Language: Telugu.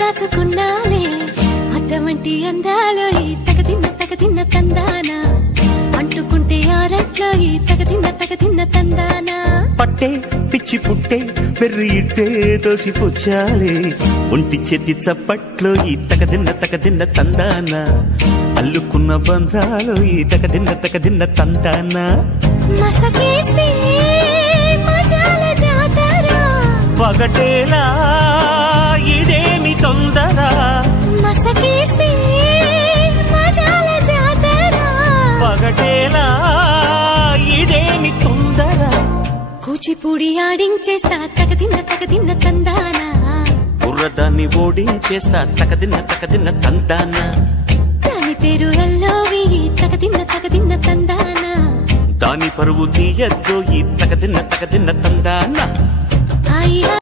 దాచుకున్నాలే అద్దమంటి అందాలో ఈ తగదిన్న తందానా అంటుకుంటే ఆరట్లో ఈ తగదిన్న తందానా పట్టే పిచ్చి పుట్టే పెర్రి ఇట్టే దోసిపుచ్చాలే ఒంటి చేతి చప్పట్లో ఈ తగదిన్న తందానా అల్లుకున్న బంధాలు ఈ తగదిన్న తందానా మసకేస్తే మజాల జాతర పగటేలా ఇదేమి తొందర మసకేస్తే మజాల జాతర పగటేలా ఇదేమి తొందర కూచిపూడి ఆడించేస్తా తగదిన్న తందానా బుర్రదాన్ని ఓడించేస్తా తగదిన్న తందానా దాని పేరు ఎల్లోవి తగదిన్న తందానా దాని పరువు తీయద్దు ఈ తగదిన్న తందానా